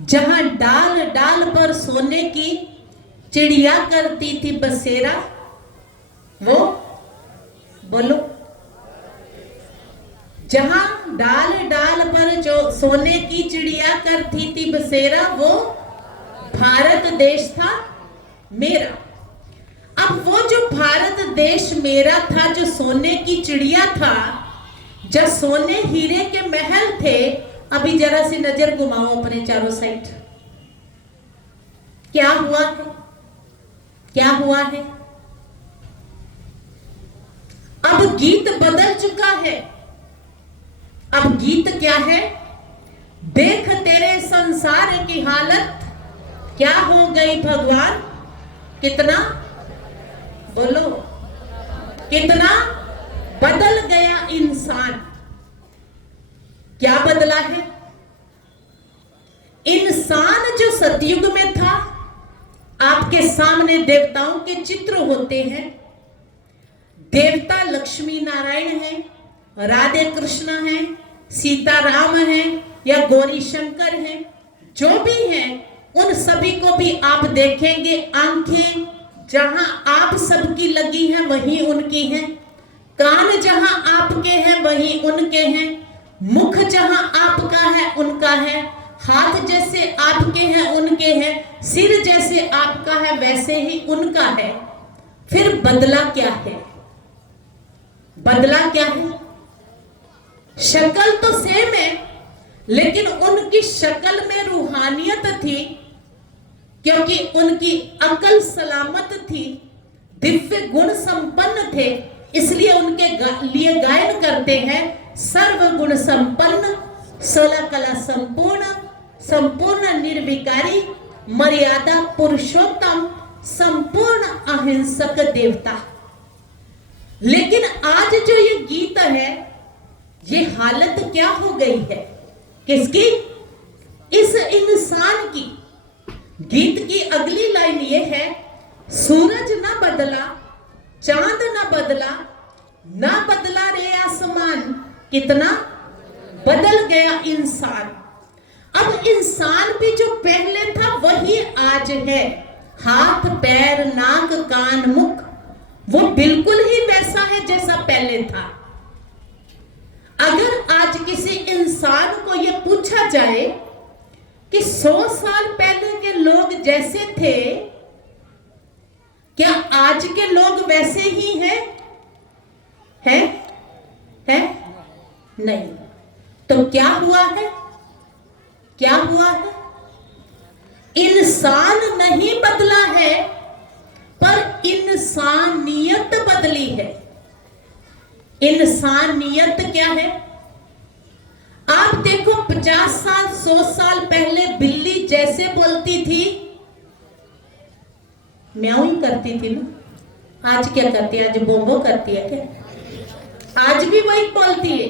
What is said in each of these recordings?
जहां डाल डाल पर सोने की चिड़िया करती थी बसेरा, वो बोलो। जहां डाल डाल पर जो सोने की चिड़िया करती थी बसेरा, वो भारत देश था मेरा। अब वो जो भारत देश मेरा था, जो सोने की चिड़िया था, जो सोने हीरे के महल थे, अभी जरा सी नजर घुमाओ अपने चारों साइड। क्या हुआ है? क्या हुआ है? अब गीत बदल चुका है। अब गीत क्या है? देख तेरे संसार की हालत क्या हो गई भगवान, कितना, बोलो, कितना बदल गया इंसान। क्या बदला है? इंसान जो सतयुग में था, आपके सामने देवताओं के चित्र होते हैं। देवता लक्ष्मी नारायण है, राधे कृष्ण है, सीताराम है, या गौरी शंकर है, जो भी है, उन सभी को भी आप देखेंगे, आंखें जहां आप सबकी लगी हैं वहीं उनकी हैं, कान जहां आपके हैं वहीं उनके हैं, मुख जहां आपका है उनका है, हाथ जैसे आपके हैं उनके हैं, सिर जैसे आपका है वैसे ही उनका है। फिर बदला क्या है? बदला क्या है? शक्ल तो सेम है, लेकिन उनकी शक्ल में रूहानियत थी, क्योंकि उनकी अकल सलामत थी, दिव्य गुण संपन्न थे। इसलिए उनके लिए गायन करते हैं, सर्व गुण संपन्न, 16 कला संपूर्ण, संपूर्ण निर्विकारी, मर्यादा पुरुषोत्तम, संपूर्ण अहिंसक देवता। लेकिन आज जो ये गीत है, ये हालत क्या हो गई है? किसकी? इस इंसान की। गीत की अगली लाइन ये है, सूरज ना बदला, चांद ना बदला, ना बदला रे आसमान, कितना बदल गया इंसान। अब इंसान भी जो पहले था वही आज है। हाथ पैर नाक कान मुख, वो बिल्कुल ही वैसा है जैसा पहले था। अगर आज किसी इंसान को यह पूछा जाए कि 100 साल पहले के लोग जैसे थे, क्या आज के लोग वैसे ही हैं? हैं? हैं? नहीं। तो क्या हुआ है? क्या हुआ है? इंसान नहीं बदला है, पर इंसानियत बदली है। इंसानियत क्या है? आप देखो, 50 साल 100 साल पहले बिल्ली जैसे बोलती थी, म्याऊ ही करती थी ना। आज क्या करती है? आज बोंबो करती है क्या? आज भी वही बोलती है।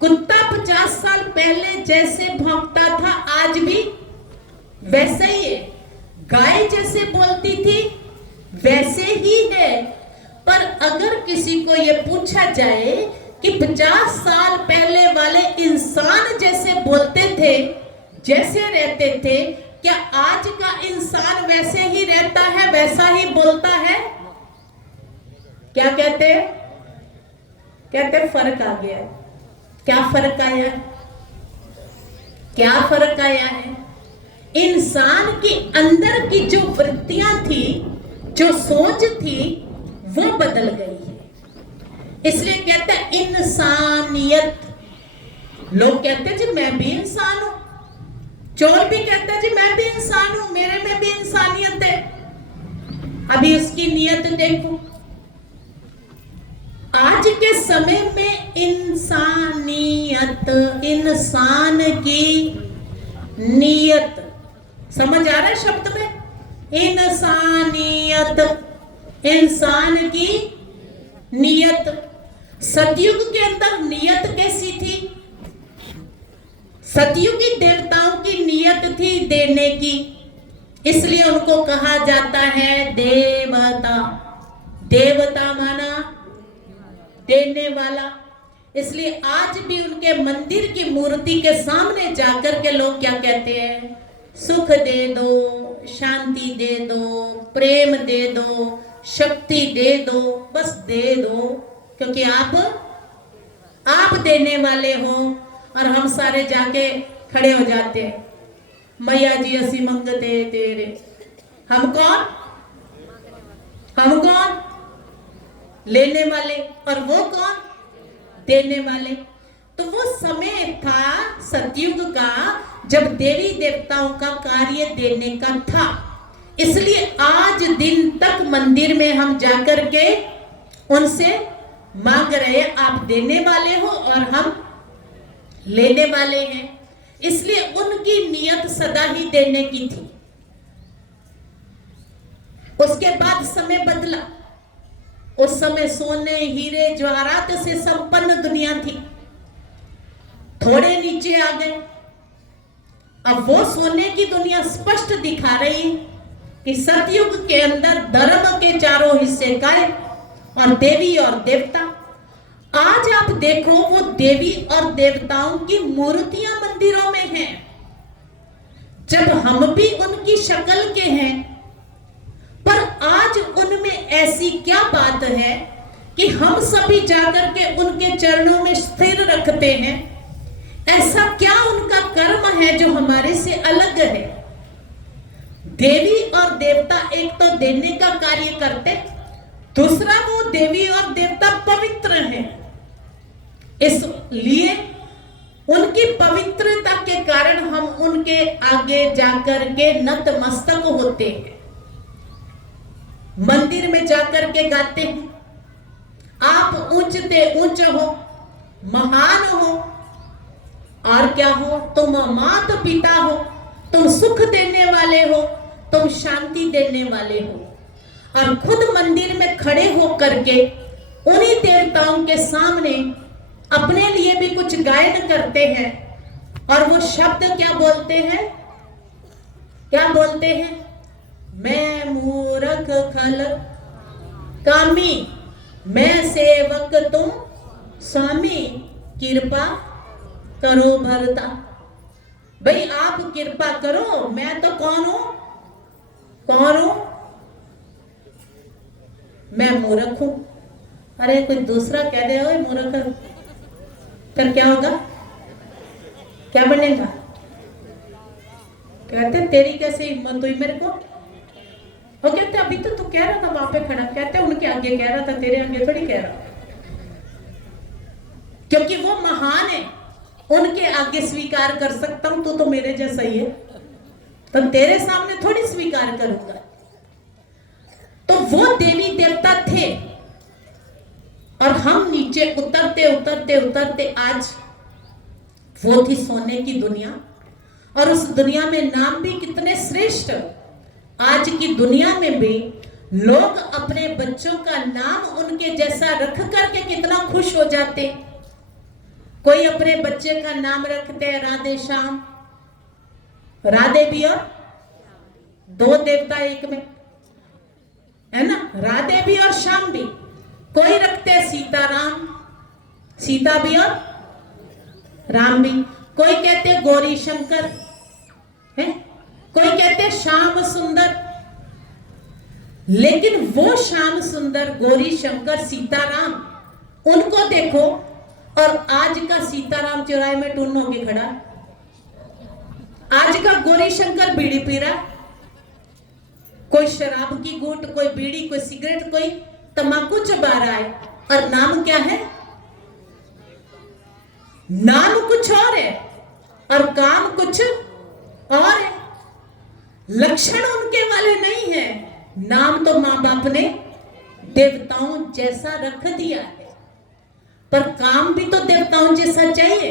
कुत्ता 50 साल पहले जैसे भौंकता था, आज भी वैसे ही है। गाय जैसे बोलती थी वैसे ही है। पर अगर किसी को यह पूछा जाए कि 50 साल पहले वाले इंसान जैसे बोलते थे, जैसे रहते थे, क्या आज का इंसान वैसे ही रहता है, वैसा ही बोलता है? क्या कहते हैं? कहते हैं फर्क आ गया है। क्या फर्क आया है? क्या फर्क आया है? इंसान के अंदर की जो वृत्तियां थी, जो सोच थी, वो बदल गई है। इसलिए कहते हैं इंसानियत। लोग कहते हैं जी मैं भी इंसान हूं, चोर भी कहता है जी मैं भी इंसान हूं, मेरे में भी इंसानियत है। अभी उसकी नियत देखो। आज के समय में इंसानियत, इंसान की नियत, समझ आ रहा है शब्द में? इंसानियत, इंसान की नियत। सतयुग के अंदर नियत कैसी थी? सतयुगी देवताओं की नियत थी देने की, इसलिए उनको कहा जाता है देवता। देवता माना देने वाला। इसलिए आज भी उनके मंदिर की मूर्ति के सामने जाकर के लोग क्या कहते हैं? सुख दे दो, शांति दे दो, प्रेम दे दो, शक्ति दे दो, बस दे दो, क्योंकि आप देने वाले हो। और हम सारे जाके खड़े हो जाते हैं, मैया जी असी मंगते तेरे। हम कौन? लेने वाले, और वो कौन? देने वाले। तो वो समय था सतयुग का जब देवी देवताओं का कार्य देने का था। इसलिए आज दिन तक मंदिर में हम जाकर के उनसे मांग रहे, आप देने वाले हो और हम लेने वाले हैं। इसलिए उनकी नियत सदा ही देने की थी। उसके बाद समय बदला। उस समय सोने, हीरे, जवाहरात से संपन्न दुनिया थी, थोड़े नीचे आ गए। अब वो सोने की दुनिया स्पष्ट दिखा रही कि सतयुग के अंदर धर्म के चारों हिस्से काय और देवी और देवता। आज आप देखो, वो देवी और देवताओं की मूर्तियां मंदिरों में हैं। जब हम भी उनकी शक्ल के हैं, पर आज उनमें ऐसी क्या बात है कि हम सभी जाकर के उनके चरणों में स्थिर रखते हैं? ऐसा क्या उनका कर्म है जो हमारे से अलग है? देवी और देवता एक तो देने का कार्य करते, दूसरा वो देवी और देवता पवित्र हैं। इसलिए उनकी पवित्रता के कारण हम उनके आगे जाकर के नतमस्तक होते हैं। मंदिर में जाकर के गाते हैं, आप ऊंचते ऊंच हो, महान हो, और क्या हो? तुम मात पिता हो, तुम सुख देने वाले हो, तुम शांति देने वाले हो। और खुद मंदिर में खड़े होकर के उन्हीं देवताओं के सामने अपने लिए भी कुछ गायन करते हैं। और वो शब्द क्या बोलते हैं? क्या बोलते हैं? मैं मूर्ख खल कामी, मैं सेवक तुम स्वामी, कृपा करो भरता। भाई आप कृपा करो, मैं तो कौन हूं? मैं मूर्ख हूं। अरे कोई दूसरा कह दे, ओए मूर्ख, फिर क्या होगा? क्या बनेगा? कहते तेरी कैसे हिम्मत हुई मेरे को? वो कहते अभी तो तू कह रहा था वहां पे खड़ा, कहते उनके आगे कह रहा था, तेरे आगे थोड़ी कह रहा। क्योंकि वो महान है, उनके आगे स्वीकार कर सकता हूं, तू तो मेरे जैसा ही है, तो तेरे सामने थोड़ी स्वीकार करूंगा। तो वो देवी देवता थे, और हम नीचे उतरते उतरते उतरते आज वो थी सोने की दुनिया। और उस दुनिया में नाम भी कितने श्रेष्ठ। आज की दुनिया में भी लोग अपने बच्चों का नाम उनके जैसा रख करके कितना खुश हो जाते। कोई अपने बच्चे का नाम रखते हैं राधे श्याम, राधे भी और दो देवता एक में, है ना? राधे भी और श्याम भी। कोई रखते हैं सीताराम, सीता भी और राम भी। कोई कहते हैं गौरी शंकर, है? कोई कहते हैं श्याम सुंदर। लेकिन वो श्याम सुंदर, गौरी शंकर, सीताराम, उनको देखो, और आज का सीताराम चौराहे में टून होके खड़ा, आज का गौरी शंकर बीड़ी पी रहा, कोई शराब की घूंट, कोई बीड़ी, कोई सिगरेट, कोई तंबाकू चबा रहा है। और नाम क्या है? नाम कुछ और है और काम कुछ और है। लक्षण उनके वाले नहीं है। नाम तो मां बाप ने देवताओं जैसा रख दिया है, पर काम भी तो देवताओं जैसा चाहिए।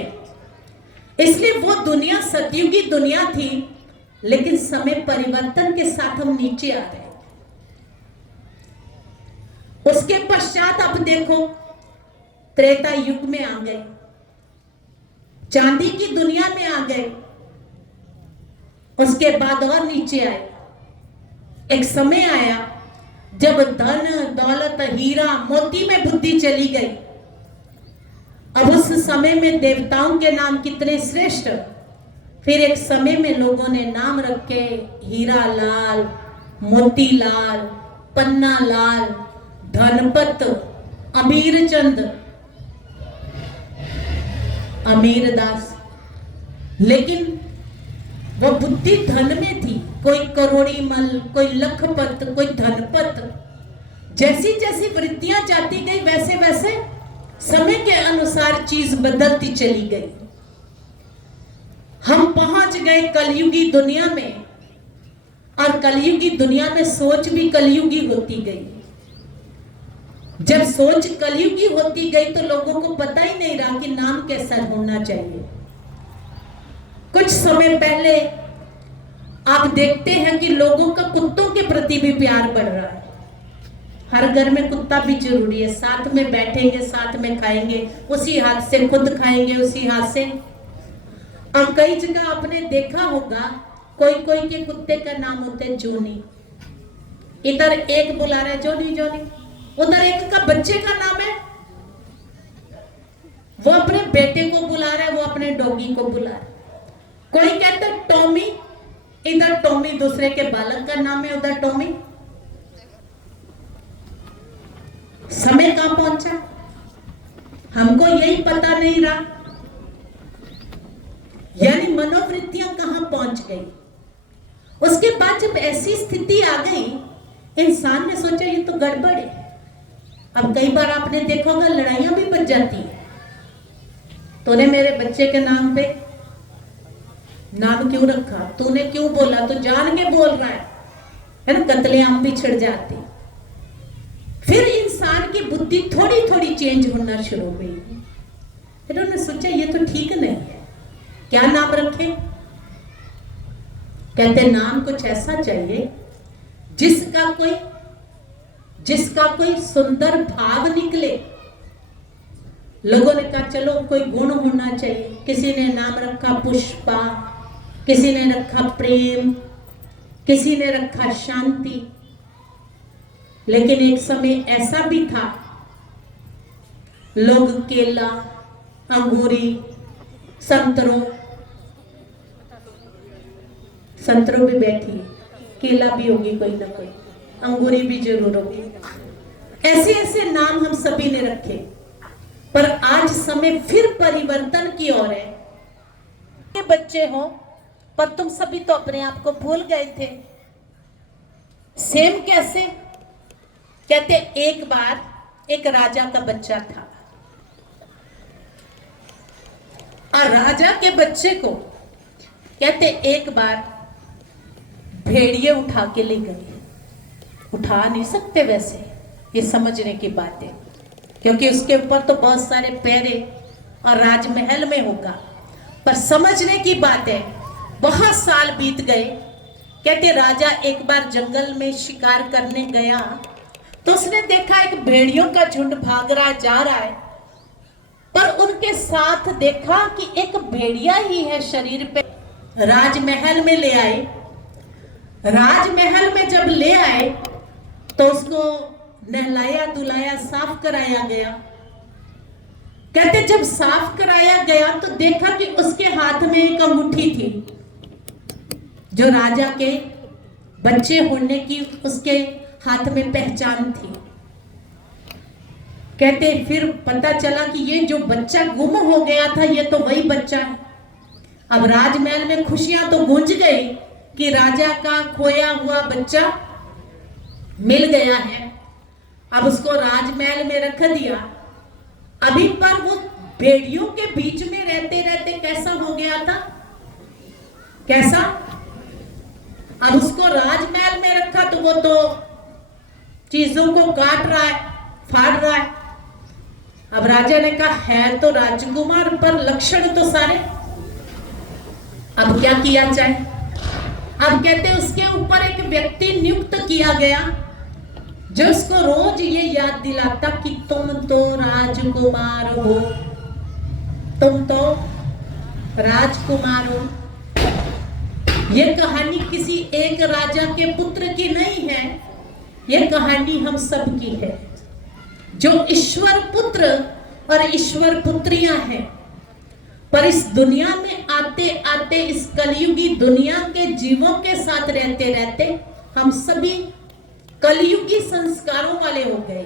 इसलिए वो दुनिया सतयुगी दुनिया थी, लेकिन समय परिवर्तन के साथ हम नीचे आ रहे हैं। उसके पश्चात आप देखो त्रेता युग में आ गए, चांदी की दुनिया में आ गए। उसके बाद और नीचे आए। एक समय आया जब धन दौलत हीरा मोती में बुद्धि चली गई, अब उस समय में देवताओं के नाम कितने श्रेष्ठ, फिर एक समय में लोगों ने नाम रखे हीरा लाल, मोती लाल, पन्ना लाल, धनपत, अमीर चंद, अमीर दास। लेकिन वो बुद्धि धन में थी, कोई करोड़ी मल, कोई लखपत, कोई धनपत। जैसी जैसी वृत्तियां जाती गई वैसे वैसे समय के अनुसार चीज बदलती चली गई। हम पहुंच गए कलयुगी दुनिया में, और कलयुगी दुनिया में सोच भी कलयुगी होती गई। जब सोच कलयुगी होती गई तो लोगों को पता ही नहीं रहा कि नाम कैसा होना चाहिए। कुछ समय पहले आप देखते हैं कि लोगों का कुत्तों के प्रति भी प्यार बढ़ रहा है। हर घर में कुत्ता भी जरूरी है, साथ में बैठेंगे, साथ में खाएंगे, उसी हाथ से खुद खाएंगे, उसी हाथ से। और कई जगह आपने देखा होगा कोई कोई के कुत्ते का नाम होते हैं जोनी। इधर एक बुला रहा है जोनी जोनी, उधर एक का बच्चे का नाम है, वो अपने बेटे को बुला रहा है, वो अपने डॉगी को बुला रहा है। कोई कहता है टॉमी, इधर टॉमी दूसरे के बालक का नाम है, उधर टॉमी। समय कहां पहुंचा हमको यही पता नहीं रहा। यानी मनोवृत्तियां कहां पहुंच गई। उसके बाद जब ऐसी स्थिति आ गई, इंसान ने सोचा ये तो गड़बड़ है। अब कई बार आपने देखा होगा लड़ाइयां भी बच जाती है। तूने मेरे बच्चे के नाम पे नाम क्यों रखा, तूने क्यों बोला, तो जान के बोल रहा है ना, कत्लेआम भी छिड़ जाती। फिर इंसान की बुद्धि थोड़ी थोड़ी चेंज होना शुरू हुई। फिर उन्होंने सोचा ये तो ठीक नहीं है, क्या नाम रखें। कहते नाम कुछ ऐसा चाहिए जिसका कोई सुंदर भाव निकले। लोगों ने कहा चलो कोई गुण होना चाहिए। किसी ने नाम रखा पुष्पा, किसी ने रखा प्रेम, किसी ने रखा शांति। लेकिन एक समय ऐसा भी था, लोग केला, अंगूरी, संतरों भी बैठी, केला भी होगी कोई ना कोई, अंगूरी भी जरूर होगी। ऐसे ऐसे नाम हम सभी ने रखे। पर आज समय फिर परिवर्तन की ओर है। ये बच्चे हो, पर तुम सभी तो अपने आप को भूल गए थे। सेम कैसे? कहते एक बार एक राजा का बच्चा था, और राजा के बच्चे को कहते एक बार भेड़िए उठा के ले गए। उठा नहीं सकते वैसे, ये समझने की बात है, क्योंकि उसके ऊपर तो बहुत सारे पैरे और राजमहल में होगा। पर समझने की बात है, बहुत साल बीत गए। कहते राजा एक बार जंगल में शिकार करने गया, तो उसने देखा एक भेड़ियों का झुंड भाग रहा जा रहा है, पर उनके साथ देखा कि एक भेड़िया ही है शरीर पे। राजमहल में ले आए। राजमहल में जब ले आए तो उसको नहलाया धुलाया, साफ कराया गया। कहते जब साफ कराया गया तो देखा कि उसके हाथ में एक अंगूठी थी, जो राजा के बच्चे होने की उसके हाथ में पहचान थी। कहते फिर पता चला कि ये जो बच्चा गुम हो गया था, ये तो वही बच्चा है। अब राजमहल में खुशियां तो गूंज गई कि राजा का खोया हुआ बच्चा मिल गया है। अब उसको राजमहल में रख दिया। अभी पर वो भेड़ियों के बीच में रहते रहते कैसा हो गया था, कैसा? अब उसको राजमहल में रखा तो वो तो चीजों को काट रहा है, फाड़ रहा है। अब राजा ने कहा है तो राजकुमार, पर लक्षण तो सारे। अब क्या किया जाए? अब कहते उसके ऊपर एक व्यक्ति नियुक्त किया गया, जो उसको रोज ये याद दिलाता कि तुम तो राजकुमार हो, तुम तो राजकुमार हो। ये कहानी किसी एक राजा के पुत्र की नहीं है, ये कहानी हम सब की है। जो ईश्वर पुत्र और ईश्वर पुत्रियां हैं। पर इस दुनिया में आते आते, इस कलयुगी दुनिया के जीवों के साथ रहते रहते हम सभी कलयुगी संस्कारों वाले हो गए।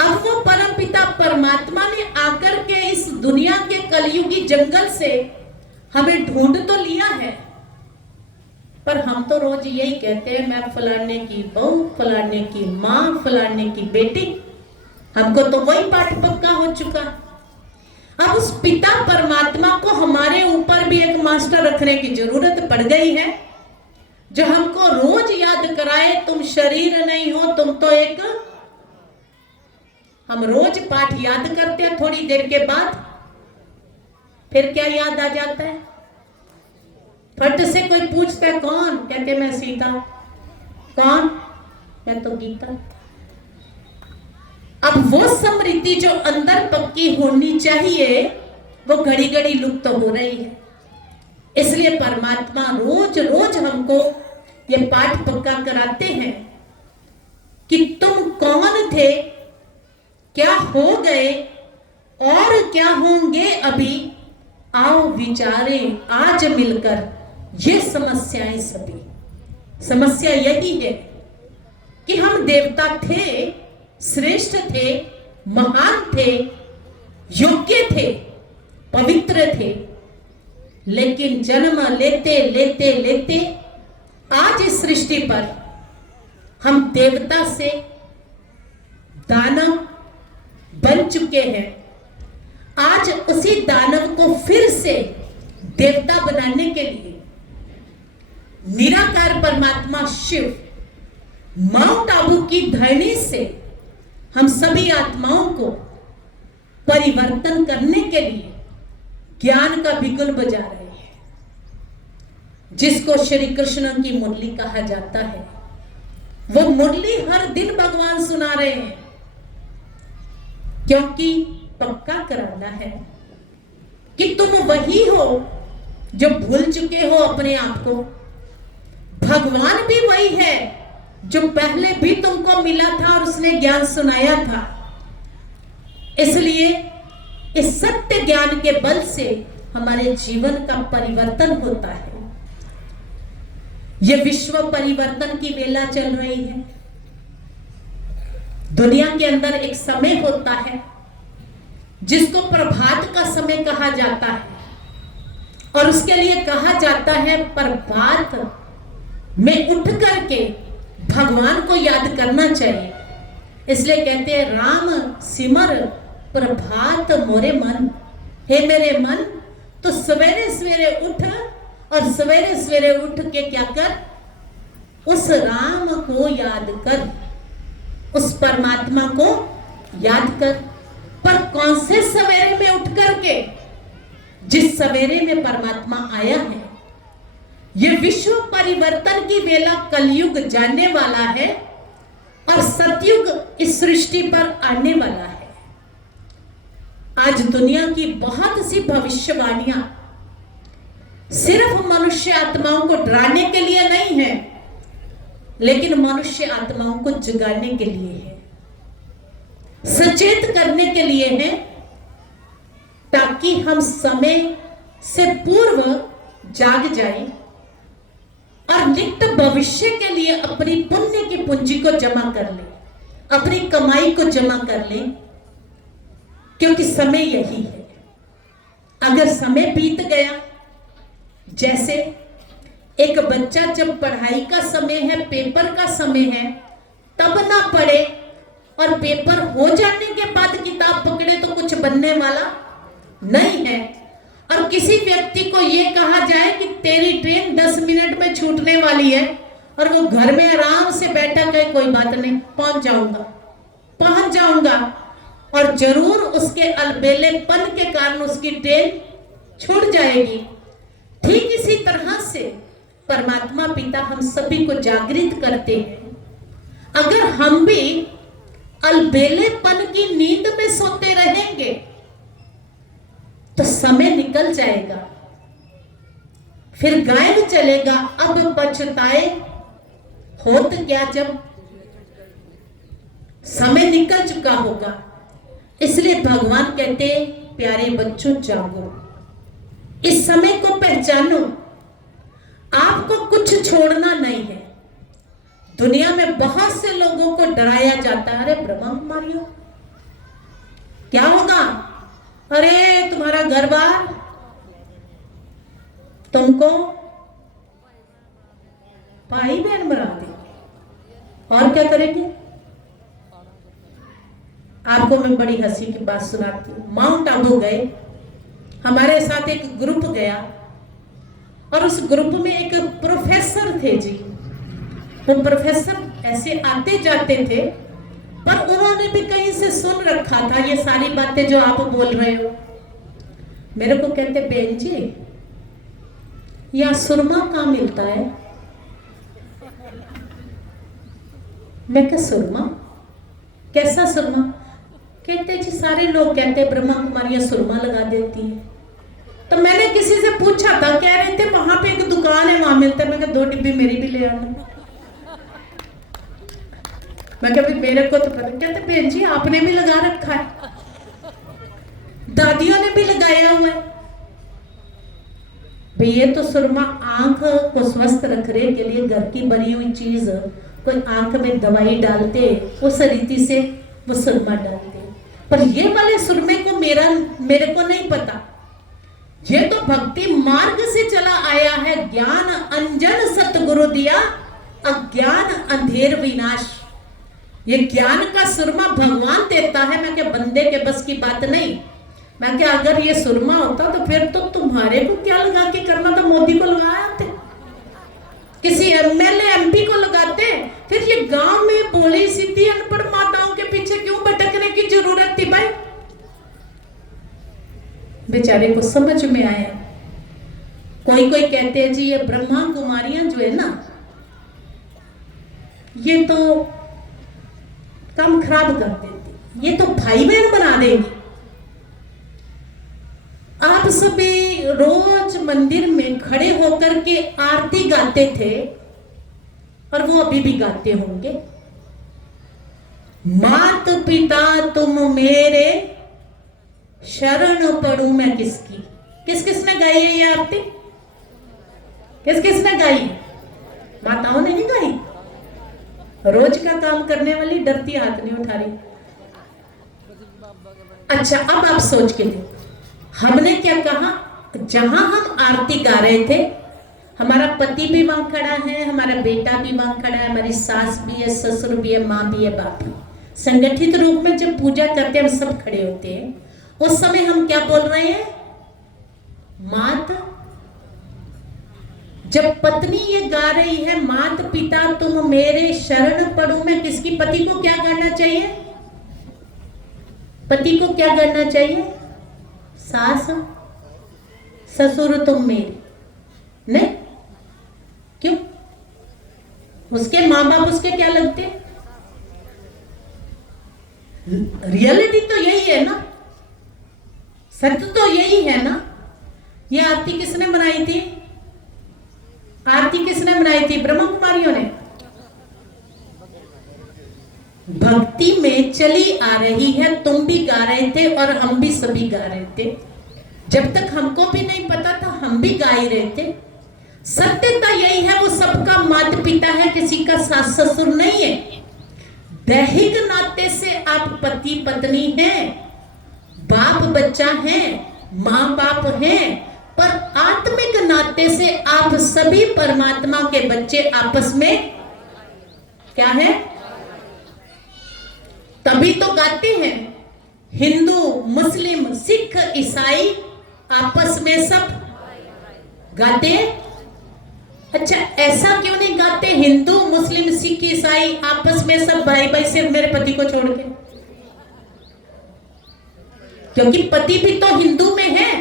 अब वो परमपिता परमात्मा ने आकर के इस दुनिया के कलयुगी जंगल से हमें ढूंढ तो लिया है, पर हम तो रोज यही कहते हैं, मैं फलाने की बहू, फलाने की माँ, फलाने की बेटी। हमको तो वही पाठ पक्का हो चुका। अब उस पिता परमात्मा को हमारे ऊपर भी एक मास्टर रखने की जरूरत पड़ गई है, जो हमको रोज याद कराए, तुम शरीर नहीं हो, तुम तो एक। हम रोज पाठ याद करते हैं, थोड़ी देर के बाद फिर क्या याद आ जाता है? फट से कोई पूछता है कौन, कहते मैं सीता। कौन? मैं तो गीता। अब वो स्मृति जो अंदर पक्की होनी चाहिए, वो घड़ी घड़ी लुप्त हो रही है। इसलिए परमात्मा रोज रोज हमको ये पाठ पक्का कराते हैं कि तुम कौन थे, क्या हो गए और क्या होंगे अभी, आओ विचारें आज मिलकर ये समस्याएं सभी। समस्या यही है कि हम देवता थे, श्रेष्ठ थे, महान थे, योग्य थे, पवित्र थे, लेकिन जन्म लेते लेते लेते आज इस सृष्टि पर हम देवता से दानव बन चुके हैं। आज उसी दानव को फिर से देवता बनाने के लिए निराकार परमात्मा शिव माउंट आबू की धरणी से हम सभी आत्माओं को परिवर्तन करने के लिए ज्ञान का बिगुल बजा रहे हैं, जिसको श्री कृष्ण की मुरली कहा जाता है। वो मुरली हर दिन भगवान सुना रहे हैं, क्योंकि पक्का कराना है कि तुम वही हो जो भूल चुके हो अपने आप को। भगवान भी वही है जो पहले भी तुमको मिला था और उसने ज्ञान सुनाया था। इसलिए इस सत्य ज्ञान के बल से हमारे जीवन का परिवर्तन होता है। यह विश्व परिवर्तन की वेला चल रही है। दुनिया के अंदर एक समय होता है जिसको प्रभात का समय कहा जाता है, और उसके लिए कहा जाता है प्रभात में उठ करके भगवान को याद करना चाहिए। इसलिए कहते हैं राम सिमर प्रभात मोरे मन। हे मेरे मन, तो सवेरे सवेरे उठ, और सवेरे सवेरे उठ के क्या कर, उस राम को याद कर, उस परमात्मा को याद कर। पर कौन से सवेरे में उठ करके? जिस सवेरे में परमात्मा आया है। यह विश्व परिवर्तन की वेला कलयुग जाने वाला है और सतयुग इस सृष्टि पर आने वाला है। आज दुनिया की बहुत सी भविष्यवाणियां सिर्फ मनुष्य आत्माओं को डराने के लिए नहीं है, लेकिन मनुष्य आत्माओं को जगाने के लिए है, सचेत करने के लिए है, ताकि हम समय से पूर्व जाग जाएं और निकट भविष्य के लिए अपनी पुण्य की पूंजी को जमा कर लें, अपनी कमाई को जमा कर लें, क्योंकि समय यही है। अगर समय बीत गया, जैसे एक बच्चा जब पढ़ाई का समय है, पेपर का समय है, तब ना पढ़े और पेपर हो जाने के बाद किताब पकड़े तो कुछ बनने वाला नहीं है। और किसी व्यक्ति को यह कहा जाए कि तेरी ट्रेन 10 मिनट में छूटने वाली है, और वो घर में आराम से बैठा कहे कोई बात नहीं, पहुंच जाऊंगा, और जरूर उसके अलबेलेपन के कारण उसकी ट्रेन छूट जाएगी। ठीक इसी तरह से परमात्मा पिता हम सभी को जागृत करते हैं। अगर हम भी अलबेलेपन की नींद में सोते रहेंगे तो समय निकल जाएगा, फिर गायब चलेगा। अब पछताए होत क्या जब समय निकल चुका होगा। इसलिए भगवान कहते प्यारे बच्चों जागो, इस समय को पहचानो, आपको कुछ छोड़ना नहीं है। दुनिया में बहुत से लोगों को डराया जाता है, अरे ब्रह्मा कुमारियों क्या होगा, अरे तुम्हारा घर बार, तुमको भाई बहन बना दे और क्या करेंगे। आपको मैं बड़ी हंसी की बात सुनाती हूँ। माउंट आबू गए, हमारे साथ एक ग्रुप गया और उस ग्रुप में एक प्रोफेसर थे जी। वो प्रोफेसर ऐसे आते जाते थे, पर उन्होंने भी कहीं से सुन रखा था ये सारी बातें जो आप बोल रहे हो। मेरे को कहते बहन जी यहाँ सुरमा कहाँ मिलता है। मैं क्या सुरमा, कैसा सुरमा। कहते जी सारे लोग कहते हैं ब्रह्मा कुमारियां सुरमा लगा देती है। तो मैंने किसी से पूछा था, कह रहे थे वहां पे एक दुकान है वहां मिलता है। मैं कहा 2 डिब्बी मेरी भी ले आना। मैं कहा मेरे को तो पता। कहते बहन जी आपने भी लगा रखा है, दादियों ने भी लगाया हुआ है। भाई ये तो सुरमा आंख को स्वस्थ रखने के लिए घर की बनी हुई चीज, कोई आंख में दवाई डालते उस रीति से वो सुरमा डालते, पर ये वाले सुरमे को मेरे को नहीं पता। ये तो भक्ति मार्ग से चला आया है। ज्ञान अंजन सतगुरु दिया, अज्ञान अंधेर विनाश। ये ज्ञान का सुरमा भगवान देता है। मैं क्या बंदे के बस की बात नहीं। मैं क्या अगर ये सुरमा होता तो फिर तो तुम्हारे को क्या लगा के करना था, मोदी को लगाया थे, किसी एमएलए एमपी को लगाते। फिर ये गांव में बोली सीधी अनपढ़ माताओं के पीछे क्यों भटकने की जरूरत थी भाई। बेचारे को समझ में आया। कोई कोई कहते हैं जी ये ब्रह्मा कुमारियां जो है ना, ये तो काम खराब कर देती, ये तो भाई बहन बना देंगी। आप सभी रोज मंदिर में खड़े होकर के आरती गाते थे और वो अभी भी गाते होंगे। मात पिता तुम मेरे शरण पड़ू मैं किसकी। किस किसने गाई है ये आरती, किस किसने गाई। माताओं ने नहीं गाई। रोज का काम करने वाली डरती हाथ नहीं उठा रही। अच्छा अब आप सोच के देखो, हमने क्या कहा, जहां हम आरती गा रहे थे हमारा पति भी वहां खड़ा है, हमारा बेटा भी वहां खड़ा है, हमारी सास भी है, ससुर भी है, माँ भी है, बाप भी। संगठित रूप में जब पूजा करते हैं हम सब खड़े होते हैं। उस समय हम क्या बोल रहे हैं, मात। जब पत्नी ये गा रही है मात पिता तुम मेरे शरण पड़ो मैं किसकी, पति को क्या करना चाहिए, पति को क्या करना चाहिए, सास ससुर तुम मेरे। नहीं क्यों, उसके माँ बाप उसके क्या लगते। रियलिटी तो यही है ना, सत्य तो यही है ना। ये आरती किसने बनाई थी, आरती किसने बनाई थी, ब्रह्मा कुमारियों ने। भक्ति में चली आ रही है, तुम भी गा रहे थे और हम भी सभी गा रहे थे। जब तक हमको भी नहीं पता था हम भी गा ही रहे थे। सत्यता यही है, वो सबका माता पिता है, किसी का सास ससुर नहीं है। दैहिक नाते से आप पति पत्नी हैं, बाप बच्चा है, माँ बाप हैं, पर आत्मिक नाते से आप सभी परमात्मा के बच्चे आपस में क्या है, तभी तो गाते हैं। हिंदू मुस्लिम सिख ईसाई आपस में सब गाते हैं। अच्छा ऐसा क्यों नहीं गाते, हिंदू मुस्लिम सिख ईसाई आपस में सब भाई भाई, सिर्फ मेरे पति को छोड़ के। क्योंकि पति भी तो हिंदू में है,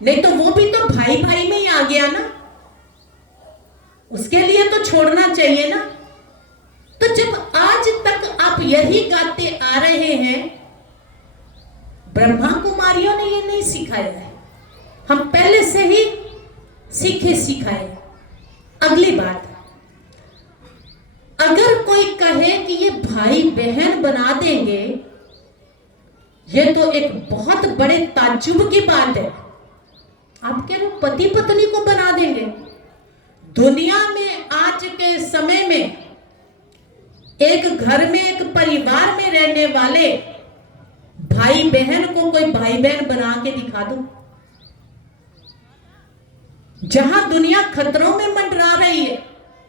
नहीं तो वो भी तो भाई भाई में ही आ गया ना, उसके लिए तो छोड़ना चाहिए ना। तो जब आज तक आप यही गाते आ रहे हैं, ब्रह्मा कुमारियों ने ये नहीं सिखाया है, हम पहले से ही सीखे सिखाए। अगली बात, अगर कोई कहे कि ये भाई बहन बना देंगे ये तो एक बहुत बड़े ताज्जुब की बात है। आप कह रहे पति पत्नी को बना देंगे? दुनिया में आज के समय में एक घर में, एक परिवार में रहने वाले भाई बहन को कोई भाई बहन बना के दिखा दो। जहां दुनिया खतरों में मंडरा रही है,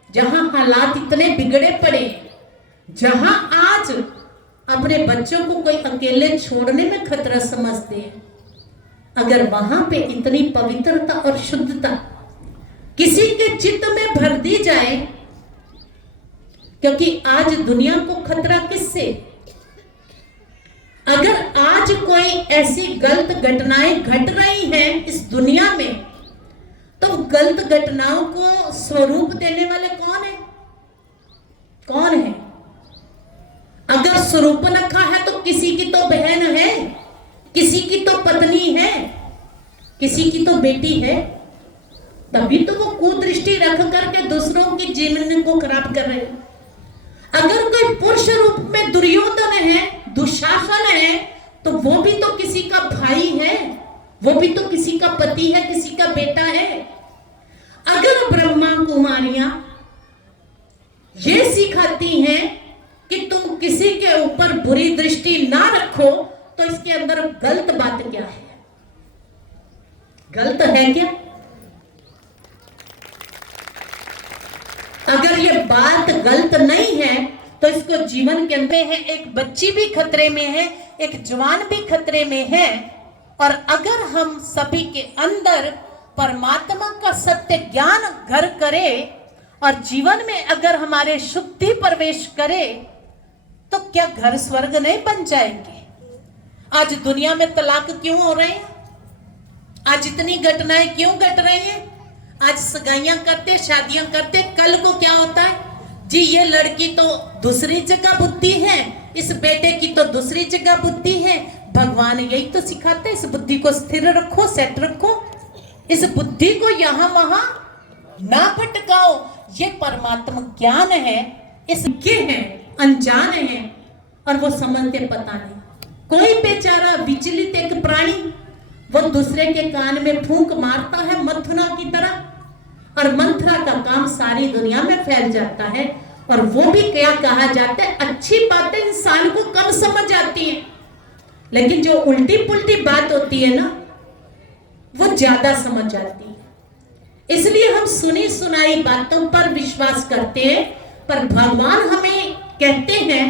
जहां हालात इतने बिगड़े पड़े, जहां आज अपने बच्चों को कोई अकेले छोड़ने में खतरा समझते हैं, अगर वहां पे इतनी पवित्रता और शुद्धता किसी के चित्त में भर दी जाए, क्योंकि आज दुनिया को खतरा किससे? अगर आज कोई ऐसी गलत घटनाएं घट रही हैं इस दुनिया में, तो गलत घटनाओं को स्वरूप देने वाले कौन है? कौन है? अगर शूर्पणखा है तो किसी की तो बहन है, किसी की तो पत्नी है, किसी की तो बेटी है, तभी तो वो कुदृष्टि रख करके दूसरों की जीवन को खराब कर रहे हैं। अगर कोई पुरुष रूप में दुर्योधन है, दुशासन है, तो वो भी तो किसी का भाई है, वो भी तो किसी का पति है, किसी का बेटा है। अगर ब्रह्मा कुमारियां ये सिखाती हैं कि तुम किसी के ऊपर बुरी दृष्टि ना रखो, तो इसके अंदर गलत बात क्या है? गलत है क्या? अगर ये बात गलत नहीं है तो इसको जीवन के अंदर है, एक बच्ची भी खतरे में है, एक जवान भी खतरे में है। और अगर हम सभी के अंदर परमात्मा का सत्य ज्ञान घर करे और जीवन में अगर हमारे शुद्धि प्रवेश करे, तो क्या घर स्वर्ग नहीं बन जाएंगे? आज दुनिया में तलाक क्यों हो रहे हैं? आज इतनी घटनाएं क्यों घट रही हैं? आज सगाइयां करते, शादियां करते, कल को क्या होता है जी, ये लड़की तो दूसरी जगह बुद्धि है, इस बेटे की तो दूसरी जगह बुद्धि है। भगवान यही तो सिखाते हैं, इस बुद्धि को स्थिर रखो, सेट रखो, इस बुद्धि को यहां वहां ना भटकाओ। ये परमात्मा ज्ञान है, इसके हैं, अनजान है और वो समझते पता नहीं। कोई बेचारा विचलित एक प्राणी वो दूसरे के कान में फूंक मारता है मंथरा की तरह, और मंथरा का काम सारी दुनिया में फैल जाता है। और वो भी क्या कहा जाता है, अच्छी बातें इंसान को कम समझ आती है, लेकिन जो उल्टी पुल्टी बात होती है ना, वो ज्यादा समझ आती है। इसलिए हम सुनी सुनाई बातों पर विश्वास करते हैं, पर भगवान हमें कहते हैं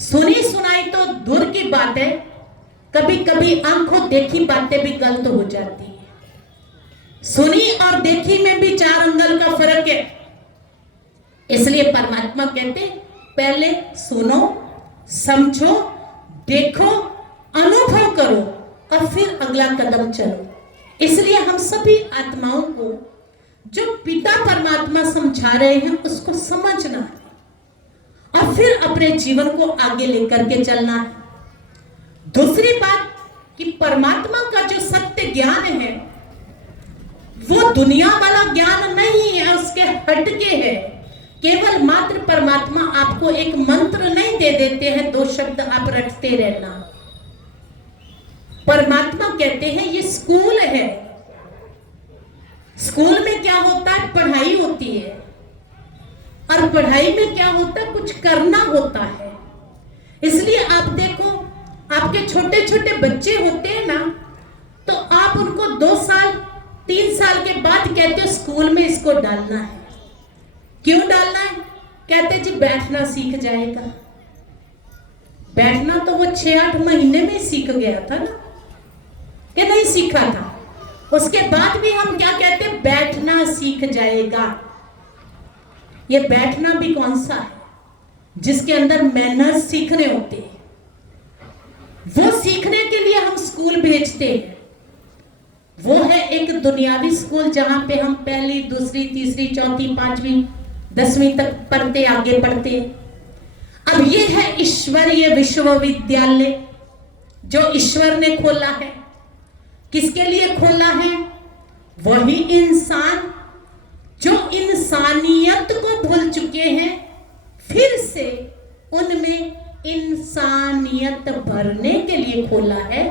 सुनी सुनाई तो दूर की बात है, कभी कभी आंखों देखी बातें भी गलत हो जाती है। सुनी और देखी में भी 4 अंगल का फर्क है। इसलिए परमात्मा कहते पहले सुनो, समझो, देखो, अनुभव करो और फिर अगला कदम चलो। इसलिए हम सभी आत्माओं को जो पिता परमात्मा समझा रहे हैं उसको समझना है और फिर अपने जीवन को आगे लेकर के चलना है। दूसरी बात कि परमात्मा का जो सत्य ज्ञान है वो दुनिया वाला ज्ञान नहीं है, उसके हटके है। केवल मात्र परमात्मा आपको एक मंत्र नहीं दे देते हैं, 2 शब्द आप रटते रहना। परमात्मा कहते हैं ये स्कूल है। स्कूल में क्या होता है, पढ़ाई होती है, और पढ़ाई में क्या होता है, कुछ करना होता है। इसलिए आप देखो, आपके छोटे छोटे बच्चे होते हैं ना, तो आप उनको 2 साल 3 साल के बाद कहते हो स्कूल में इसको डालना है। क्यों डालना है? कहते जी बैठना सीख जाएगा। बैठना तो वो 6-8 महीने में सीख गया था ना, कि नहीं सीखा था? उसके बाद भी हम क्या कहते, बैठना सीख जाएगा। ये बैठना भी कौन सा है, जिसके अंदर मैनर्स सीखने होते हैं, वो सीखने के लिए हम स्कूल भेजते हैं। वो है एक दुनियावी स्कूल जहां पे हम 1ली, 2री, 3री, 4ठी, 5वीं, 10वीं तक पढ़ते, आगे पढ़ते। अब ये है ईश्वरीय विश्वविद्यालय जो ईश्वर ने खोला है। किसके लिए खोला है? वही इंसान जो इंसानियत को भूल चुके हैं, फिर से उनमें इंसानियत भरने के लिए खोला है,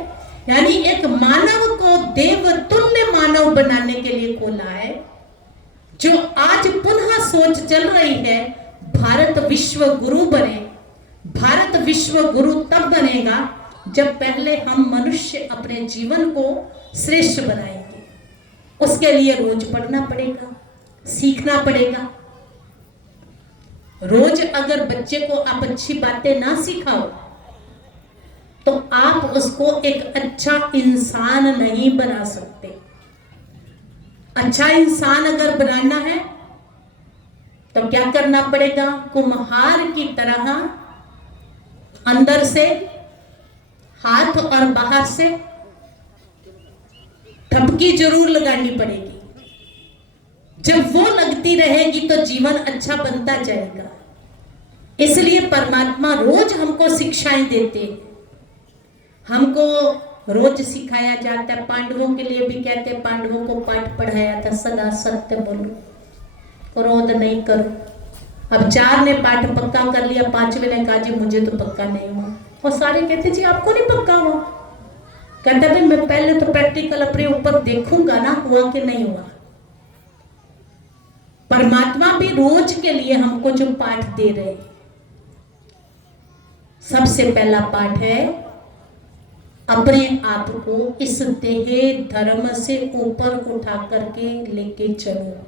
यानी एक मानव को देवतुल्य मानव बनाने के लिए खोला है। जो आज पुनः सोच चल रही है भारत विश्व गुरु बने। भारत विश्व गुरु तब बनेगा जब पहले हम मनुष्य अपने जीवन को श्रेष्ठ बनाएंगे। उसके लिए रोज पढ़ना पड़ेगा, सीखना पड़ेगा। रोज अगर बच्चे को आप अच्छी बातें ना सिखाओ तो आप उसको एक अच्छा इंसान नहीं बना सकते। अच्छा इंसान अगर बनाना है तो क्या करना पड़ेगा? कुम्हार की तरह अंदर से, हाथ और बाहर से ठपकी जरूर लगानी पड़ेगी। जब वो लगती रहेगी तो जीवन अच्छा बनता जाएगा। इसलिए परमात्मा रोज हमको शिक्षाएं देते हैं, हमको रोज सिखाया जाता है। पांडवों के लिए भी कहते हैं, पांडवों को पाठ पढ़ाया था, सदा सत्य बोलो, क्रोध नहीं करो। अब 4 ने पाठ पक्का कर लिया, 5वें ने कहा जी मुझे तो पक्का नहीं हुआ। और सारे कहते जी आपको नहीं पक्का हुआ? कहता भाई मैं पहले तो प्रैक्टिकल अपने ऊपर देखूंगा ना, हुआ कि नहीं हुआ। परमात्मा भी रोज के लिए हमको जो पाठ दे रहे, सबसे पहला पाठ है अपने आप को इस देह धर्म से ऊपर उठा करके लेके चलो।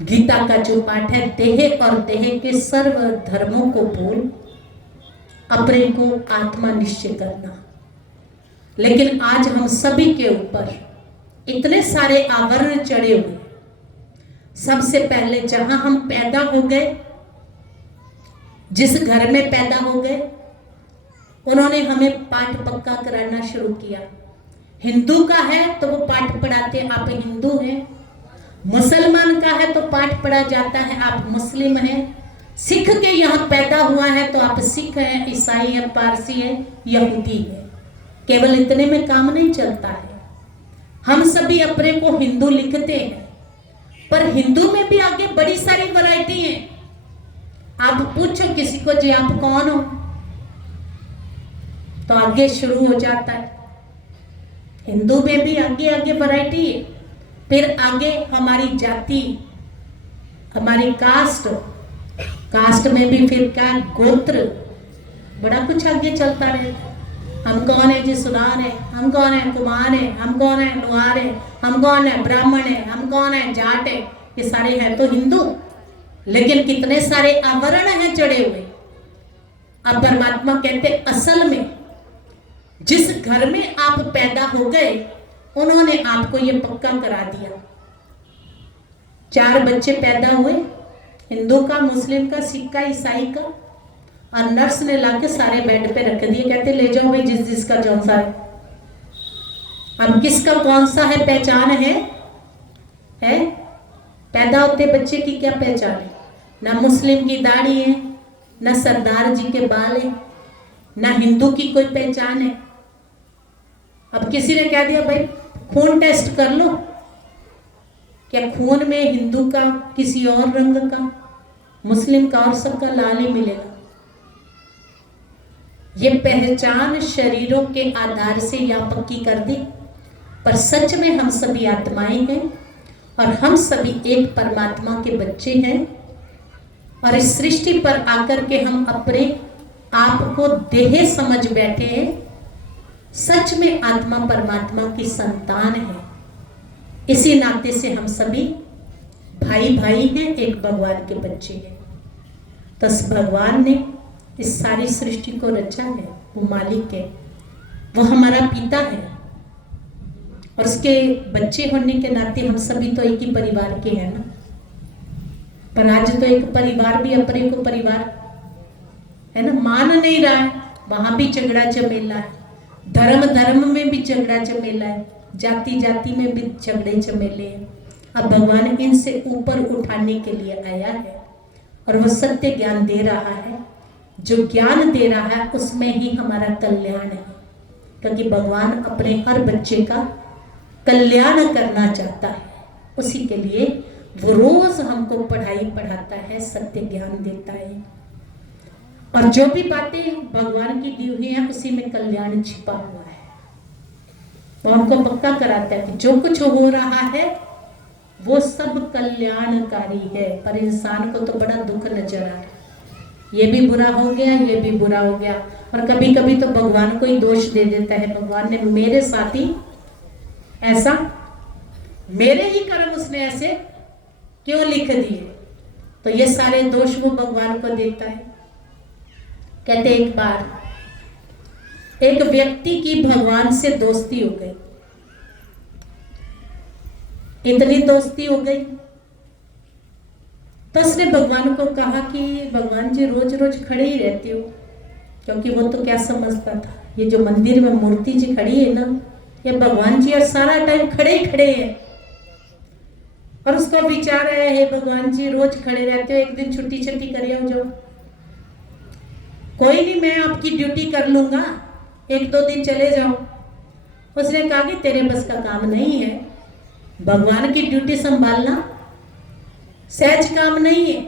गीता का जो पाठ है, देह और देह के सर्व धर्मों को भूल अपने को आत्मा निश्चय करना। लेकिन आज हम सभी के ऊपर इतने सारे आवरण चढ़े हुए। सबसे पहले जहां हम पैदा हो गए, जिस घर में पैदा हो गए, उन्होंने हमें पाठ पक्का कराना शुरू किया। हिंदू का है तो वो पाठ पढ़ाते हैं आप हिंदू हैं। मुसलमान का है तो पाठ पढ़ा जाता है आप मुस्लिम हैं। सिख के यहाँ पैदा हुआ है तो आप सिख हैं, ईसाई हैं, पारसी हैं, यहूदी हैं। केवल इतने में काम नहीं चलता है। हम सभी अपने को हिंदू लिखते हैं, पर हिंदू में भी आगे बड़ी सारी वैरायटी है। आप पूछो किसी को जी आप कौन हो, तो आगे शुरू हो जाता है। हिंदू में भी आगे आगे वैरायटी है। फिर आगे हमारी जाति, हमारी कास्ट, कास्ट में भी फिर क्या गोत्र, बड़ा कुछ आगे चलता रहता है। हम कौन है जी? सुनार है। हम कौन है? कुमार है। हम कौन है? लुहार है। हम कौन है? ब्राह्मण है। हम कौन है? जाट है। ये सारे हैं तो हिंदू, लेकिन कितने सारे आवरण हैं चढ़े हुए। अब परमात्मा कहते असल में जिस घर में आप पैदा हो गए उन्होंने आपको ये पक्का करा दिया। 4 बच्चे पैदा हुए, हिंदू का, मुस्लिम का, सिख का, ईसाई का, और नर्स ने लाके सारे बेड पे रख दिए। कहते ले जाओ भाई जिस जिसका जौन सा है। अब किसका कौन सा है पहचान है? पैदा होते बच्चे की क्या पहचान है? ना मुस्लिम की दाढ़ी है, ना सरदार जी के बाल है, ना हिंदू की कोई पहचान है। अब किसी ने कह दिया भाई खून टेस्ट कर लो, क्या खून में हिंदू का किसी और रंग का, मुस्लिम का और सबका लाल ही मिलेगा? ये पहचान शरीरों के आधार से यहाँ पक्की कर दी, पर सच में हम सभी आत्माएं हैं और हम सभी एक परमात्मा के बच्चे हैं। और इस सृष्टि पर आकर के हम अपने आप को देह समझ बैठे हैं। सच में आत्मा परमात्मा की संतान है। इसी नाते से हम सभी भाई भाई हैं, एक भगवान के बच्चे हैं। तो भगवान ने इस सारी सृष्टि को रचा है, वो मालिक है, वो हमारा पिता है, और उसके बच्चे होने के नाते हम सभी तो एक ही परिवार के हैं ना। पर आज तो एक परिवार भी अपने को परिवार है ना मान नहीं रहा है। वहां भी झगड़ा झमेला है, धर्म धर्म में भी झगड़ा झमेला है, जाति जाति में भी झगड़े झमेले हैं। अब भगवान इनसे ऊपर उठाने के लिए आया है और वह सत्य ज्ञान दे रहा है। जो ज्ञान दे रहा है उसमें ही हमारा कल्याण है, क्योंकि भगवान अपने हर बच्चे का कल्याण करना चाहता है। उसी के लिए वो रोज हमको पढ़ाई पढ़ाता है, सत्य ज्ञान देता है। और जो भी बातें भगवान की दी हुई है उसी में कल्याण छिपा हुआ है। तो हमको पक्का कराता है कि जो कुछ हो रहा है वो सब कल्याणकारी है, पर इंसान को तो बड़ा दुख नजर आ रहा है। ये भी बुरा हो गया, ये भी बुरा हो गया, और कभी कभी तो भगवान को ही दोष दे देता है, भगवान ने मेरे साथ ही ऐसा, मेरे ही कर्म उसने ऐसे क्यों लिख दिए। तो ये सारे दोष वो भगवान को देता है। कहते एक बार एक व्यक्ति की भगवान से दोस्ती हो गई, इतनी दोस्ती हो गई तो उसने भगवान को कहा कि भगवान जी रोज रोज खड़े ही रहते हो, क्योंकि वो तो क्या समझता था ये जो मंदिर में मूर्ति जी खड़ी है ना, ये भगवान जी और सारा टाइम खड़े ही खड़े हैं। और उसका विचार आया है भगवान जी रोज खड़े रहते हो, एक दिन छुट्टी छुट्टी करिए जो, कोई नहीं मैं आपकी ड्यूटी कर लूंगा, एक दो दिन चले जाओ। उसने कहा कि तेरे बस का काम नहीं है, भगवान की ड्यूटी संभालना सहज काम नहीं है।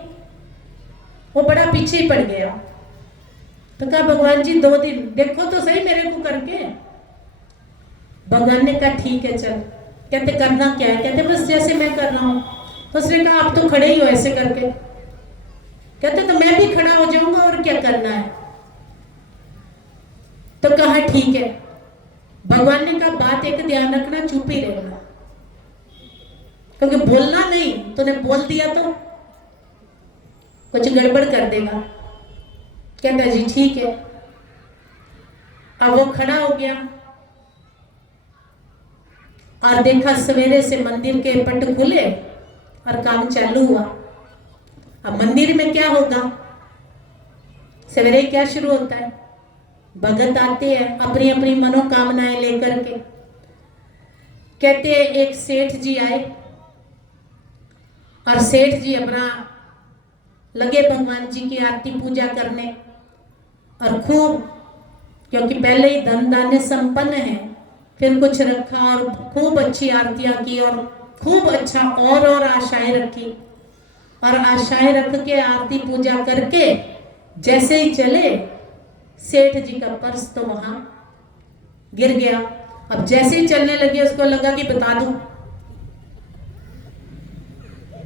वो बड़ा पीछे पड़ गया। तो कहा भगवान जी 2 दिन देखो तो सही मेरे को करके। भगवान ने कहा ठीक है चल। कहते करना क्या है? कहते बस जैसे मैं कर रहा हूं। तो उसने कहा आप तो खड़े ही हो ऐसे करके। कहते तो मैं भी खड़ा हो जाऊंगा और क्या करना है। तो कहा ठीक है। भगवान ने कहा बात एक ध्यान रखना, चुप ही रहना, क्योंकि बोलना नहीं, तूने बोल दिया तो कुछ गड़बड़ कर देगा। कहता जी ठीक है। अब वो खड़ा हो गया और देखा सवेरे से मंदिर के पट खुले और काम चालू हुआ। अब मंदिर में क्या होगा, सवेरे क्या शुरू होता है, भगत आते हैं अपनी अपनी मनोकामनाएं लेकर के। कहते हैं एक सेठ जी आए और सेठ जी अपना लगे भगवान जी की आरती पूजा करने, और खूब, क्योंकि पहले ही धन दाने संपन्न है, फिर कुछ रखा और खूब अच्छी आरतियां की और खूब अच्छा और आशाएं रखी। और आशाएं रख के आरती पूजा करके जैसे ही चले, सेठ जी का पर्स तो वहां गिर गया। अब जैसे ही चलने लगे उसको लगा कि बता दूं,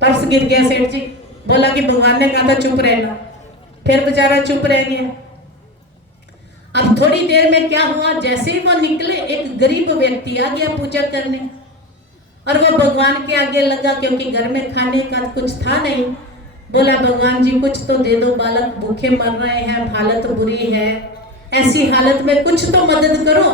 पर्स गिर गया। सेठ जी बोला कि भगवान ने कहा था चुप रहना, फिर बेचारा चुप रह गया। अब थोड़ी देर में क्या हुआ, जैसे ही वो निकले एक गरीब व्यक्ति आ गया पूजा करने, और वो भगवान के आगे लगा, क्योंकि घर में खाने का कुछ था नहीं। बोला भगवान जी कुछ तो दे दो, बालक भूखे मर रहे हैं, हालत बुरी है, ऐसी हालत में कुछ तो मदद करो।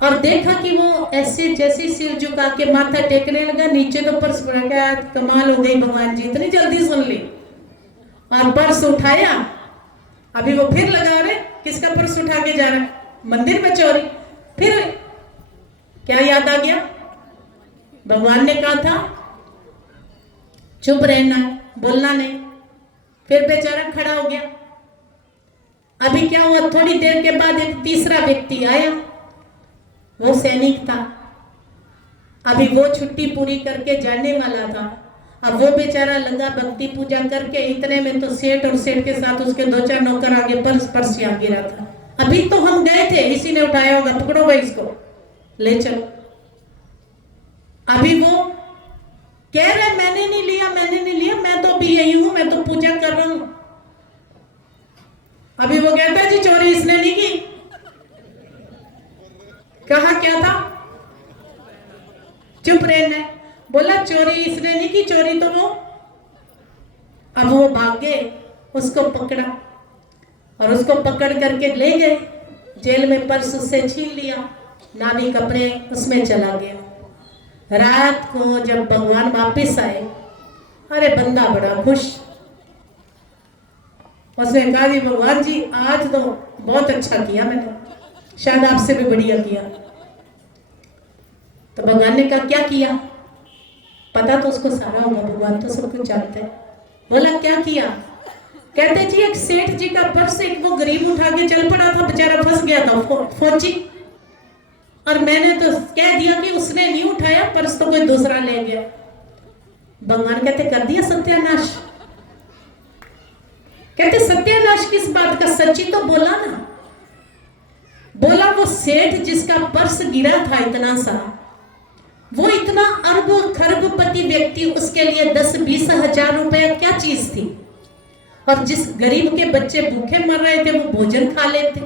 और देखा कि वो ऐसे जैसे सिर झुका के माथा टेकने लगा, नीचे तो पर्स पड़ा गया। कमाल हो गई भगवान जी, इतनी जल्दी सुन ली। और पर्स उठाया, अभी वो फिर लगा रहे किसका पर्स उठा के जा रहा है, मंदिर में चोरी। फिर क्या याद आ गया, भगवान ने कहा था चुप रहना, बोलना नहीं। फिर बेचारा खड़ा हो गया। अभी क्या हुआ, थोड़ी देर के बाद एक तीसरा व्यक्ति आया, वो सैनिक था। अभी वो छुट्टी पूरी करके जाने वाला था। अब वो बेचारा लगा भक्ति पूजा करके, इतने में तो सेठ और सेठ के साथ उसके 2-4 नौकर आगे पर्स यहाँ गिरा था। अभी तो हम गए थे, इसी ने उठाया होगा, पकड़ो भाई इसको ले चलो। अभी वो कह रहा है मैंने नहीं लिया, मैंने नहीं लिया, मैं तो अभी यही हूं, मैं तो पूजा कर रहा हूं। अभी वो कहता है जी चोरी इसने नहीं की। कहा क्या था, चुप रहना। बोला चोरी इसने नहीं की, चोरी तो वो। अब वो भाग गए, उसको पकड़ा और उसको पकड़ करके ले गए जेल में। पर्स उससे छीन लिया, नाविक अपने उसमें चला गया। रात को जब भगवान वापिस आए, अरे बंदा बड़ा खुश। उसने कहा जी भगवान जी आज तो बहुत अच्छा किया मैंने, शायद आपसे भी बढ़िया किया। तो भगवान ने कहा क्या किया, पता तो उसको सारा होगा, भगवान तो सब कुछ जानते हैं। बोला क्या किया। कहते जी एक सेठ जी का पर्स एक वो गरीब उठा के चल पड़ा था, बेचारा फंस गया था फौजी, और मैंने तो कह दिया कि उसने नहीं उठाया, पर्स तो कोई दूसरा ले गया। भगवान कहते कर दिया सत्यानाश। कहते सत्यानाश किस बात का, सच्ची तो बोला ना। बोला वो सेठ जिसका पर्स गिरा था इतना सा, वो इतना अरब खरबपति व्यक्ति, उसके लिए 10-20 हजार रुपया क्या चीज थी। और जिस गरीब के बच्चे भूखे मर रहे थे वो भोजन खा लेते,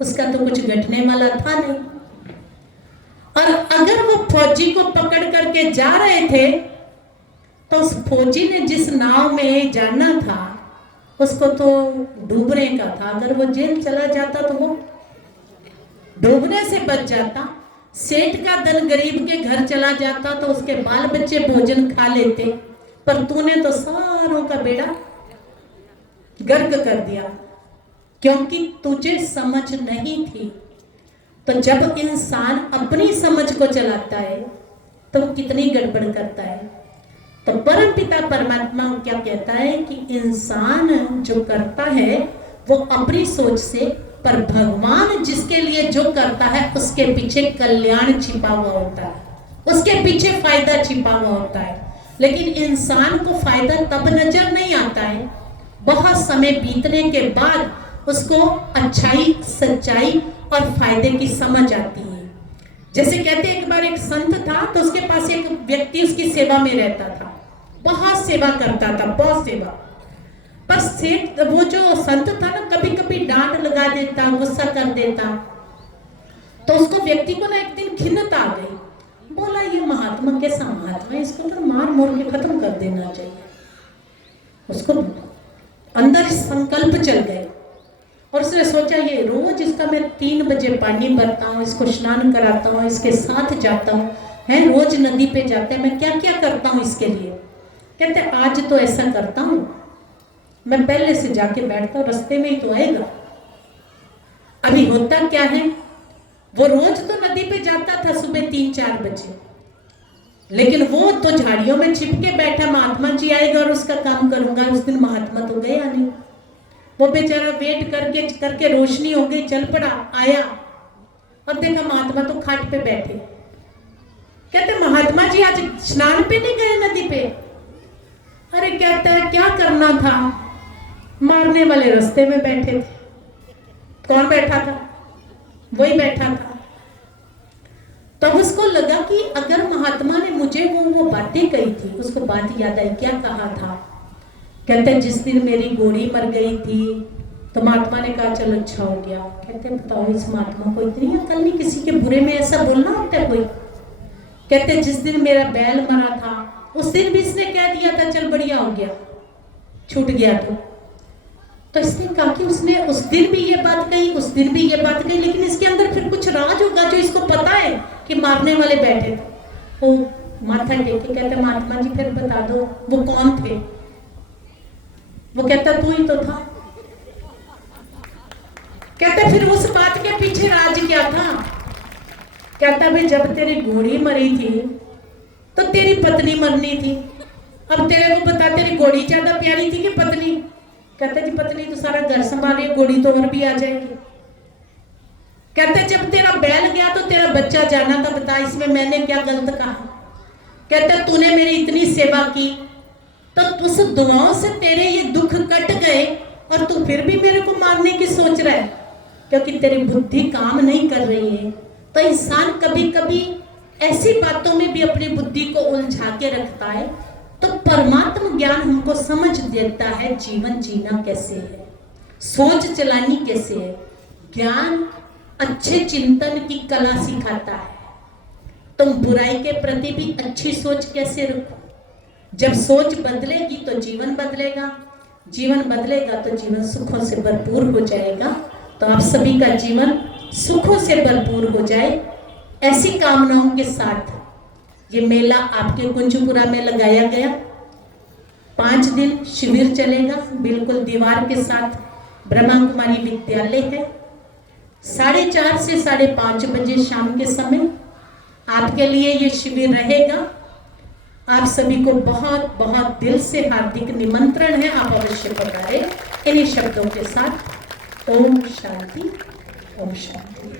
उसका तो कुछ घटने वाला था नहीं। और अगर वो फौजी को पकड़ करके जा रहे थे तो उस फौजी ने जिस नाव में जाना था उसको तो डूबने का था। अगर वो जेल चला जाता तो वो डूबने से बच जाता। सेठ का धन गरीब के घर चला जाता तो उसके बाल बच्चे भोजन खा लेते। पर तूने तो सारों का बेड़ा गर्क कर दिया, क्योंकि तुझे समझ नहीं थी। तो जब इंसान अपनी समझ को चलाता है तो वो कितनी गड़बड़ करता है। तो परम पिता परमात्मा क्या कहता है कि इंसान जो करता है वो अपनी सोच से, पर भगवान जिसके लिए जो करता है उसके पीछे कल्याण छिपा हुआ होता है, उसके पीछे फायदा छिपा हुआ होता है। लेकिन इंसान को फायदा तब नजर नहीं आता है, बहुत समय बीतने के बाद उसको अच्छाई, सच्चाई और फायदे की समझ आती है। जैसे कहते एक बार एक संत था तो उसके पास एक व्यक्ति उसकी सेवा में रहता था, बहुत सेवा करता था, बहुत सेवा। पर सेठ वो जो संत था ना, कभी कभी डांट लगा देता, गुस्सा कर देता। तो उसको व्यक्ति को ना एक दिन खिन्नत आ गई। बोला ये महात्मा कैसा महात्मा है, इसको तो मार मोर के खत्म कर देना चाहिए। उसको अंदर संकल्प चल गए और उसने सोचा ये रोज इसका मैं 3 बजे पानी भरता हूँ, इसको स्नान कराता हूँ, इसके साथ जाता हूँ, है रोज नदी पे जाते हैं, मैं क्या क्या करता हूँ इसके लिए। कहते आज तो ऐसा करता हूँ, मैं पहले से जाके बैठता हूँ, रास्ते में ही तो आएगा। अभी होता क्या है, वो रोज तो नदी पे जाता था सुबह 3-4 बजे, लेकिन वो तो झाड़ियों में छिप के बैठा, महात्मा जी आएगा और उसका काम करूंगा। उस दिन महात्मा तो गया नहीं। वो बेचारा वेट करके करके रोशनी हो गई, चल पड़ा, आया और देखा महात्मा तो खाट पे बैठे। कहते महात्मा जी आज स्नान पे नहीं गए नदी पे। अरे कहता है क्या करना था, मारने वाले रास्ते में बैठे थे। कौन बैठा था, वही बैठा था। तब उसको लगा कि अगर महात्मा ने मुझे वो बातें कही थी, उसको बात याद आई, क्या कहा था। कहते जिस दिन मेरी घोड़ी मर गई थी तो महात्मा ने कहा चलो अच्छा हो गया। कहते बताओ इस महात्मा को इतनी अकल नहीं, किसी के बुरे में ऐसा बोलना होता है कोई। कहते जिस दिन मेरा बैल मरा था उस दिन भी इसने कह दिया था चल बढ़िया हो गया, छूट गया। तो इसने कहा कि उसने उस दिन भी ये बात कही, उस दिन भी ये बात कही, लेकिन इसके अंदर फिर कुछ राज होगा जो इसको पता है कि मारने वाले बैठे थे। वो माथा टेके कहते महात्मा जी फिर बता दो वो कौन थे। वो कहता तू ही तो था। कहते फिर उस बात के पीछे राज क्या था। कहता भाई जब तेरी घोड़ी मरी थी तो तेरी पत्नी मरनी थी। अब तेरे को बता तेरी घोड़ी ज्यादा प्यारी थी कि पत्नी। कहते जी पत्नी तो सारा घर संभाले, घोड़ी तो और भी आ जाएगी। कहते जब तेरा बैल गया तो तेरा बच्चा जाना था, बता इसमें मैंने क्या गलत कहा। कहते तूने मेरी इतनी सेवा की तो उस दुआओं से तेरे ये दुख कट गए और तू फिर भी मेरे को मारने की सोच रहा है, क्योंकि तेरी बुद्धि काम नहीं कर रही है। तो इंसान कभी कभी ऐसी बातों में भी अपनी बुद्धि को उलझा के रखता है। तो परमात्मा ज्ञान हमको समझ देता है जीवन जीना कैसे है, सोच चलानी कैसे है। ज्ञान अच्छे चिंतन की कला सिखाता है। तुम बुराई के प्रति भी अच्छी सोच कैसे रखो। जब सोच बदलेगी तो जीवन बदलेगा, जीवन बदलेगा तो जीवन सुखों से भरपूर हो जाएगा। तो आप सभी का जीवन सुखों से भरपूर हो जाए, ऐसी कामनाओं के साथ ये मेला आपके कुंजपुरा में लगाया गया। 5 दिन शिविर चलेगा, बिल्कुल दीवार के साथ ब्रह्मा कुमारी विद्यालय है। 4:30 से 5:30 बजे शाम के समय आपके लिए ये शिविर रहेगा। आप सभी को बहुत बहुत दिल से हार्दिक निमंत्रण है, आप अवश्य पधारें। इन्हीं शब्दों के साथ ओम शांति, ओम शांति।